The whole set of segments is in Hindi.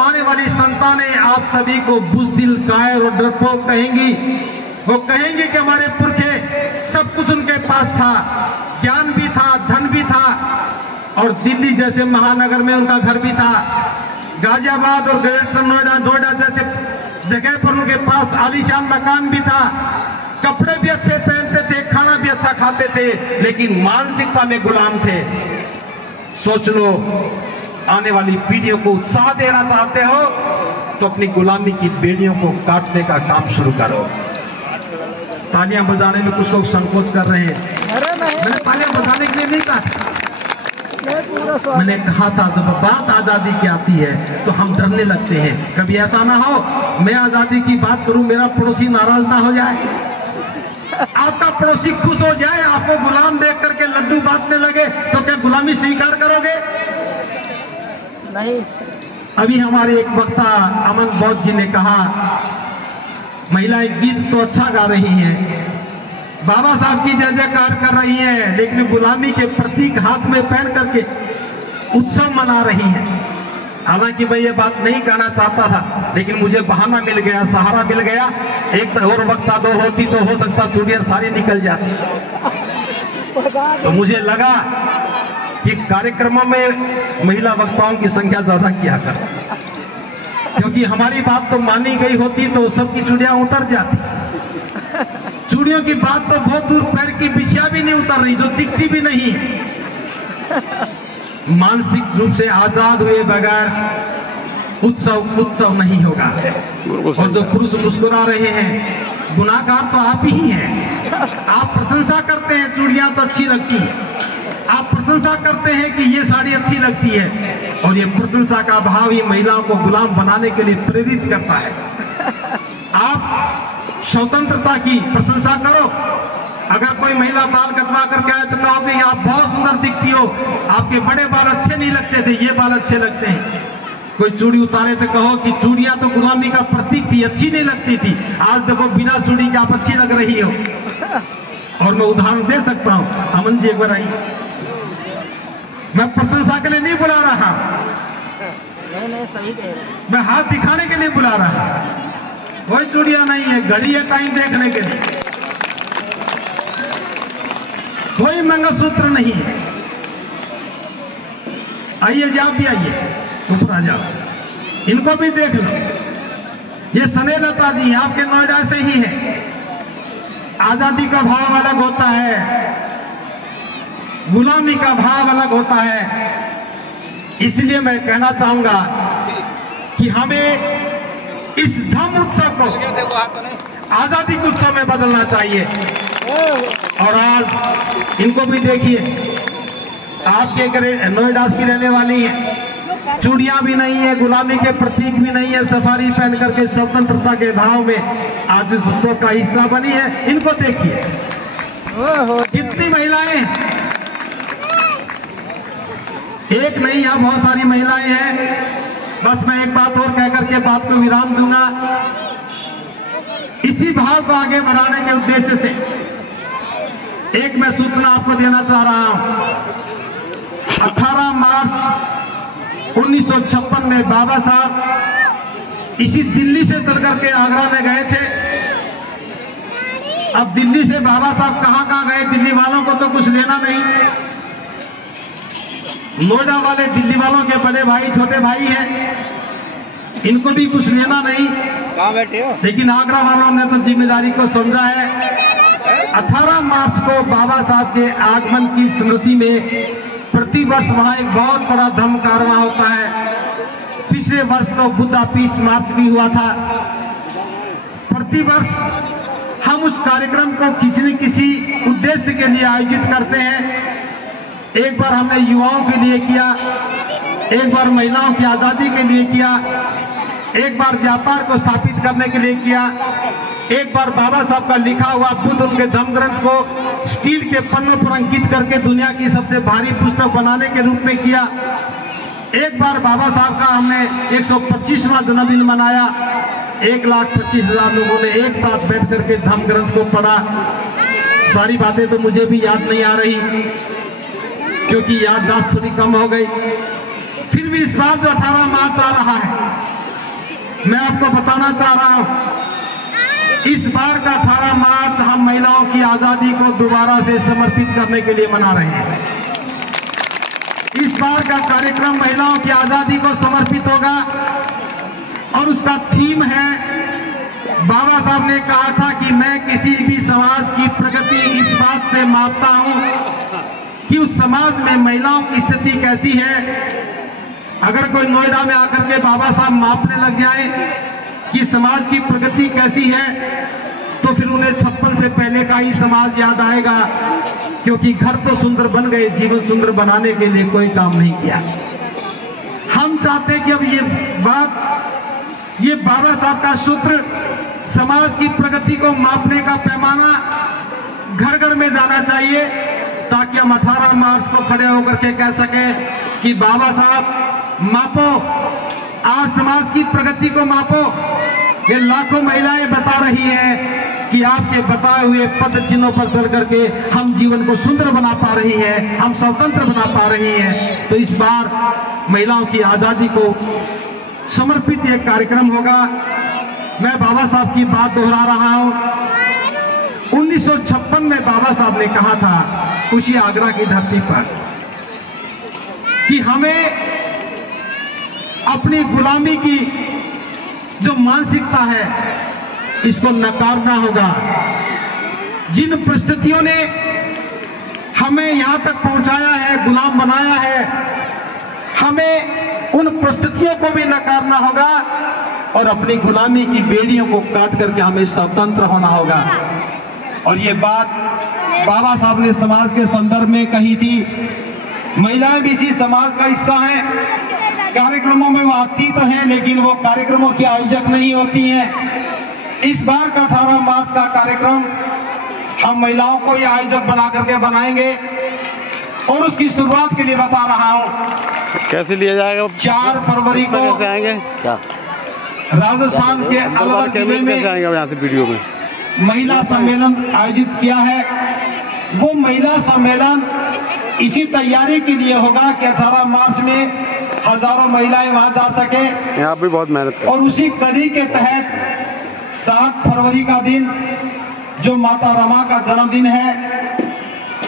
आने वाली संतानें आप सभी को बुज़दिल, कायर और डरपोक कहेंगी। वो कहेंगे कि हमारे पुरखे सब कुछ उनके पास था, ज्ञान भी था, धन भी था, और दिल्ली जैसे महानगर में उनका घर भी था, गाजियाबाद और ग्रेटर नोएडा जैसे जगह पर उनके पास आलीशान मकान भी था, कपड़े भी अच्छे पहनते थे, खाना भी अच्छा खाते थे, लेकिन मानसिकता में गुलाम थे। सोच लो, आने वाली पीढ़ियों को उत्साह देना चाहते हो तो अपनी गुलामी की बेड़ियों को काटने का काम शुरू करो। तालियां बजाने में कुछ लोग संकोच कर रहे हैं। मैंने तालियां बजाने के लिए नहीं कहा, मैंने कहा था जब बात आजादी की आती है तो हम डरने लगते हैं। कभी ऐसा ना हो मैं आजादी की बात करूं, मेरा पड़ोसी नाराज ना हो जाए, आपका पड़ोसी खुश हो जाए, आपको गुलाम देख करके लड्डू बांटने लगे, तो क्या गुलामी स्वीकार करोगे? नहीं। अभी हमारे एक वक्ता अमन बौद्ध जी ने कहा, महिलाएं गीत तो अच्छा गा रही हैं, बाबा साहब की जय जयकार कर रही हैं, लेकिन गुलामी के प्रतीक हाथ में पहन करके उत्सव मना रही हैं। हालांकि मैं ये बात नहीं कहना चाहता था, लेकिन मुझे बहाना मिल गया, सहारा मिल गया। एक और वक्ता दो होती तो हो सकता चूड़ियां सारी निकल जाती। तो मुझे लगा कि कार्यक्रमों में महिला वक्ताओं की संख्या ज्यादा किया कर, क्योंकि हमारी बात तो मानी गई होती तो सबकी चूड़ियां उतर जाती। चूड़ियों की बात तो बहुत दूर, पैर की बिछिया भी नहीं उतर रही, जो दिखती भी नहीं है। मानसिक रूप से आजाद हुए बगैर उत्सव नहीं होगा। और जो पुरुष मुस्कुरा रहे हैं, गुनाहगार तो आप ही हैं। आप प्रशंसा करते हैं चूड़ियां तो अच्छी लगती है, आप प्रशंसा करते हैं कि ये साड़ी अच्छी लगती है, और ये प्रशंसा का भाव ही महिलाओं को गुलाम बनाने के लिए प्रेरित करता है। आप स्वतंत्रता की प्रशंसा करो। अगर कोई महिला बाल कटवा करके आए तो कहोगे आप बहुत सुंदर दिखती हो, आपके बड़े बाल अच्छे नहीं लगते थे, ये बाल अच्छे लगते हैं। कोई चूड़ी उतारे तो कहो कि चूड़ियां तो गुलामी का प्रतीक थी, अच्छी नहीं लगती थी, आज देखो बिना चूड़ी के आप अच्छी लग रही हो। और मैं उदाहरण दे सकता हूं, अमन जी एक बार आइए। मैं प्रशंसा के लिए नहीं बुला रहा, नहीं सही कह रहे, मैं हाथ दिखाने के लिए बुला रहा। कोई चूड़ियां नहीं है, घड़ी है टाइम देखने के लिए, कोई मंगलसूत्र नहीं है। आइए जी, आप भी आइए, ऊपर आ जाओ, इनको भी देख लो। ये स्नेहलता जी आपके नोएडा से ही है। आजादी का भाव अलग होता है, गुलामी का भाव अलग होता है। इसलिए मैं कहना चाहूंगा कि हमें इस धम उत्सव को आजादी के उत्सव में बदलना चाहिए। और आज इनको भी देखिए, आपके नोएडा की रहने वाली है, चूड़ियां भी नहीं है, गुलामी के प्रतीक भी नहीं है, सफारी पहन करके स्वतंत्रता के भाव में आज इस उत्सव का हिस्सा बनी है। इनको देखिए कितनी महिलाएं हैं, एक नहीं, यहां बहुत सारी महिलाएं हैं। बस मैं एक बात और कह करके बात को विराम दूंगा। इसी भाव को आगे बढ़ाने के उद्देश्य से एक मैं सूचना आपको देना चाह रहा हूं। 18 मार्च 1956 में बाबा साहब इसी दिल्ली से चल करके आगरा में गए थे। अब दिल्ली से बाबा साहब कहां गए, दिल्ली वालों को तो कुछ लेना नहीं। नोएडा वाले दिल्ली वालों के बड़े भाई, छोटे भाई हैं, इनको भी कुछ लेना नहीं। कहां बैठे हो? लेकिन आगरा वालों ने तो जिम्मेदारी को समझा है। 18 मार्च को बाबा साहब के आगमन की स्मृति में प्रतिवर्ष वहां एक बहुत बड़ा धर्म कारवां होता है। पिछले वर्ष तो बुद्धा पीस मार्च भी हुआ था। प्रतिवर्ष हम उस कार्यक्रम को किसी न किसी उद्देश्य के लिए आयोजित करते हैं। एक बार हमने युवाओं के लिए किया, एक बार महिलाओं की आजादी के लिए किया, एक बार व्यापार को स्थापित करने के लिए किया, एक बार बाबा साहब का लिखा हुआ बुद्ध उनके धम्म ग्रंथ को स्टील के पन्नों पर अंकित करके दुनिया की सबसे भारी पुस्तक बनाने के रूप में किया। एक बार बाबा साहब का हमने 125वां जन्मदिन मनाया। 1,25,000 लोगों ने एक साथ बैठ करके धम्म ग्रंथ को पढ़ा। सारी बातें तो मुझे भी याद नहीं आ रही, क्योंकि याददाश्त थोड़ी कम हो गई। फिर भी इस बार जो 18 मार्च आ रहा है, मैं आपको बताना चाह रहा हूं, इस बार का 18 मार्च हम महिलाओं की आजादी को दोबारा से समर्पित करने के लिए मना रहे हैं। इस बार का कार्यक्रम महिलाओं की आजादी को समर्पित होगा और उसका थीम है, बाबा साहब ने कहा था कि मैं किसी भी समाज की प्रगति इस बात से मापता हूं कि उस समाज में महिलाओं की स्थिति कैसी है। अगर कोई नोएडा में आकर के बाबा साहब मापने लग जाए कि समाज की प्रगति कैसी है, तो फिर उन्हें 56 से पहले का ही समाज याद आएगा, क्योंकि घर तो सुंदर बन गए, जीवन सुंदर बनाने के लिए कोई काम नहीं किया। हम चाहते हैं कि अब ये बाबा साहब का सूत्र, समाज की प्रगति को मापने का पैमाना घर घर में जाना चाहिए, ताकि हम 18 मार्च को खड़े होकर के कह सकें कि बाबा साहब मापो, आज समाज की प्रगति को मापो। ये लाखों महिलाएं बता रही हैं कि आपके बताए हुए पद चिन्हों पर चल करके हम जीवन को सुंदर बना पा रही हैं, हम स्वतंत्र बना पा रही हैं। तो इस बार महिलाओं की आजादी को समर्पित एक कार्यक्रम होगा। मैं बाबा साहब की बात दोहरा रहा हूं। 1956 में बाबा साहब ने कहा था उसी आगरा की धरती पर कि हमें अपनी गुलामी की जो मानसिकता है इसको नकारना होगा। जिन परिस्थितियों ने हमें यहां तक पहुंचाया है, गुलाम बनाया है, हमें उन परिस्थितियों को भी नकारना होगा और अपनी गुलामी की बेड़ियों को काट करके हमें स्वतंत्र होना होगा। और ये बात बाबा साहब ने समाज के संदर्भ में कही थी। महिलाएं भी इसी समाज का हिस्सा हैं। कार्यक्रमों में वो आती तो हैं, लेकिन वो कार्यक्रमों की आयोजक नहीं होती हैं। इस बार का 18 मार्च का कार्यक्रम हम महिलाओं को ये आयोजक बना करके बनाएंगे और उसकी शुरुआत के लिए बता रहा हूं। कैसे लिया जाएगा? 4 फरवरी को कैसे आएंगे? क्या राजस्थान के अलवर जिले में कैसे आएंगे? यहाँ से वीडियो में महिला सम्मेलन आयोजित किया है। वो महिला सम्मेलन इसी तैयारी के लिए होगा कि 18 मार्च में हजारों महिलाएं वहां जा सके। आप भी बहुत मेहनत करें। और उसी कड़ी के तहत 7 फरवरी का दिन जो माता रमा का जन्मदिन है,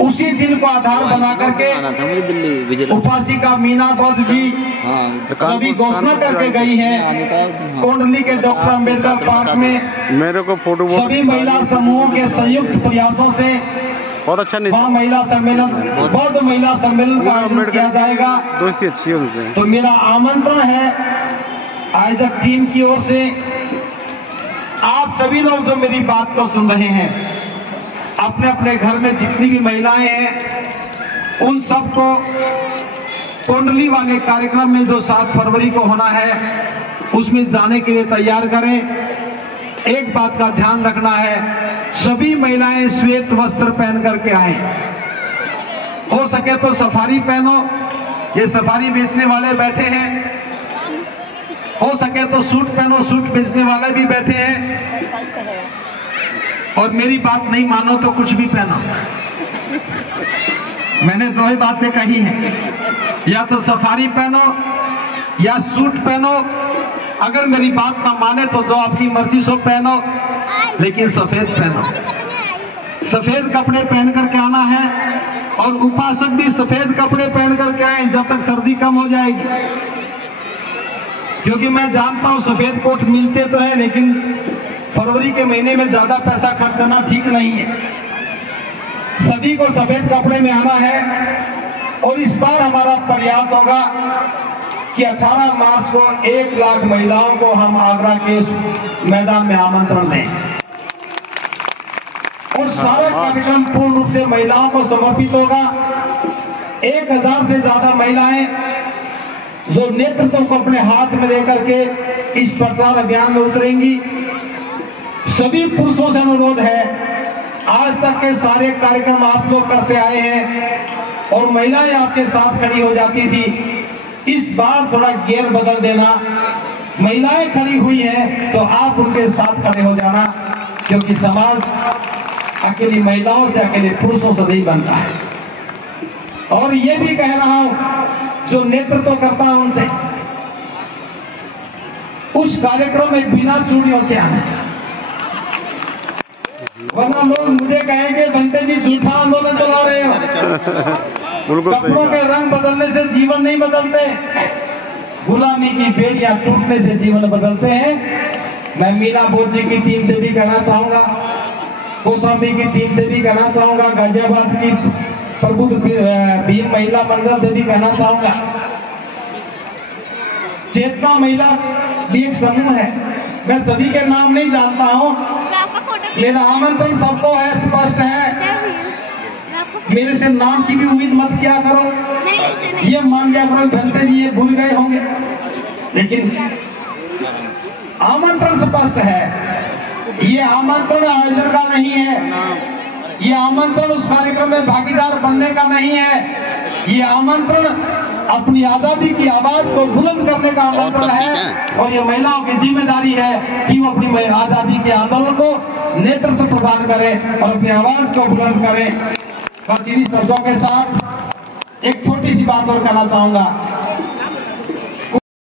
उसी दिन को आधार बना करके उपासिका मीना बौद्ध जी अभी घोषणा करके गई है कोंडली के डॉक्टर अम्बेडकर पार्क में। मेरे को फोटो सभी महिला समूहों के संयुक्त प्रयासों से बहुत अच्छा नहीं, वहाँ महिला सम्मेलन, बौद्ध महिला सम्मेलन का आयोजन किया जाएगा। दोस्ती अच्छी है उनसे। तो मेरा आमंत्रण है आयोजक टीम की ओर से, आप सभी लोग जो मेरी बात को सुन रहे हैं, अपने अपने घर में जितनी भी महिलाएं हैं उन सबको कुंडली वाले कार्यक्रम में जो 7 फरवरी को होना है उसमें जाने के लिए तैयार करें। एक बात का ध्यान रखना है, सभी महिलाएं श्वेत वस्त्र पहन करके आए। हो सके तो सफारी पहनो, ये सफारी बेचने वाले बैठे हैं। हो सके तो सूट पहनो, सूट बेचने वाले भी बैठे हैं। और मेरी बात नहीं मानो तो कुछ भी पहनो। मैंने 2 ही बातें कही हैं, या तो सफारी पहनो या सूट पहनो। अगर मेरी बात ना माने तो जो आपकी मर्जी सो पहनो, लेकिन सफेद पहनो। सफेद कपड़े पहन करके आना है और उपासक भी सफेद कपड़े पहन करके आए जब तक सर्दी कम हो जाएगी। क्योंकि मैं जानता हूं सफेद कोट मिलते तो है, लेकिन फरवरी के महीने में ज्यादा पैसा खर्च करना ठीक नहीं है। सभी को सफेद कपड़े में आना है और इस बार हमारा प्रयास होगा कि 18 मार्च को 1 लाख महिलाओं को हम आगरा के मैदान में आमंत्रण दें और सारा कार्यक्रम पूर्ण रूप से महिलाओं को समर्पित होगा। 1000 से ज्यादा महिलाएं जो नेतृत्व को अपने हाथ में लेकर के इस प्रचार अभियान में उतरेंगी। सभी पुरुषों से अनुरोध है, आज तक के सारे कार्यक्रम आप लोग करते आए हैं और महिलाएं आपके साथ खड़ी हो जाती थी। इस बार थोड़ा गियर बदल देना, महिलाएं खड़ी हुई हैं तो आप उनके साथ खड़े हो जाना, क्योंकि समाज अकेली महिलाओं से, अकेले पुरुषों से नहीं बनता है। और ये भी कह रहा हूं, जो नेतृत्व करता है उनसे, उस कार्यक्रम में बिना चूड़ियों के आना, वरना लोग मुझे कहेंगे बंटे जी झूठा आंदोलन चला रहे हो। बिल्कुल सही कपड़ों के कहा। रंग बदलने से जीवन नहीं बदलते, गुलामी की बेड़ियां टूटने से जीवन बदलते हैं। मैं मीना बोजी की टीम से भी कहना चाहूंगा, कौशाम्बी की टीम से भी कहना चाहूंगा, गाजियाबाद की प्रबुद्ध भीम महिला मंडल से भी कहना चाहूंगा, चेतना महिला भी एक समूह है। मैं सभी के नाम नहीं जानता हूं, मेरा आमंत्रण सबको है, स्पष्ट है। मेरे से नाम की भी उम्मीद मत किया करो, ये मान लिया करो बनते जी ये भूल गए होंगे, लेकिन आमंत्रण स्पष्ट है। ये आमंत्रण आयोजन का नहीं है, ये आमंत्रण उस कार्यक्रम में भागीदार बनने का नहीं है, ये आमंत्रण अपनी आजादी की आवाज को बुलंद करने का आमंत्रण है। और ये महिलाओं की जिम्मेदारी है कि वो अपनी आजादी के आंदोलन को नेतृत्व प्रदान करें और अपनी आवाज को बुलंद करें। बस इन्हीं शब्दों के साथ एक छोटी सी बात और कहना चाहूंगा।